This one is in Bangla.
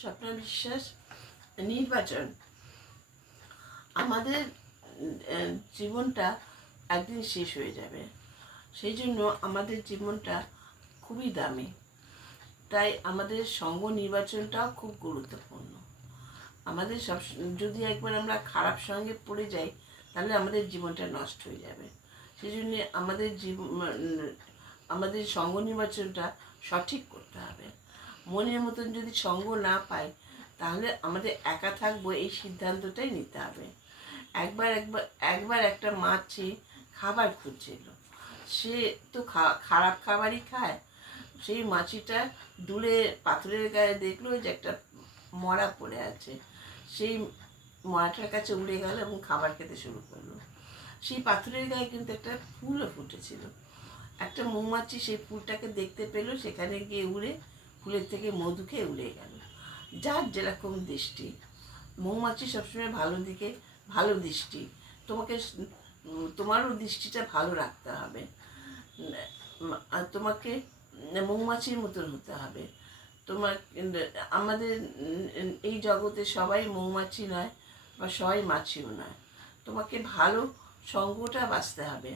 স্বপ্না বিশ্বাস। নির্বাচন আমাদের জীবনটা একদিন শেষ হয়ে যাবে, সেই জন্য আমাদের জীবনটা খুবই দামি। তাই আমাদের সঙ্গ নির্বাচনটাও খুব গুরুত্বপূর্ণ। আমাদের সব যদি একবার আমরা খারাপ সঙ্গে পড়ে যাই তাহলে আমাদের জীবনটা নষ্ট হয়ে যাবে। সেই জন্য আমাদের সঙ্গ নির্বাচনটা সঠিক করতে হবে। মনের মতন যদি সঙ্গ না পাই তাহলে আমাদের একা থাকবো এই সিদ্ধান্তটাই নিতে হবে। একবার একটা মাছি খাবার খুঁজছিল। সে তো খারাপ খাবারই খায়। সেই মাছিটা দূরে পাথরের গায়ে দেখলো যে একটা মরা পড়ে আছে। সেই মরাটার কাছে উড়ে গেল এবং খাবার খেতে শুরু করলো। সেই পাথরের গায়ে কিন্তু একটা ফুলও ফুটেছিল। একটা মৌমাছি সেই ফুলটাকে দেখতে পেলো, সেখানে গিয়ে উড়ে ফুলের থেকে মধু খেয়ে উড়ে গেল। যার যেরকম দৃষ্টি, মৌমাছি সবসময় ভালো দিকে ভালো দৃষ্টি। তোমারও দৃষ্টিটা ভালো রাখতে হবে। তোমাকে মৌমাছির মতন হতে হবে। আমাদের এই জগতে সবাই মৌমাছি নয় বা সবাই মাছিও নয়। তোমাকে ভালো সঙ্গটা বাঁচতে হবে।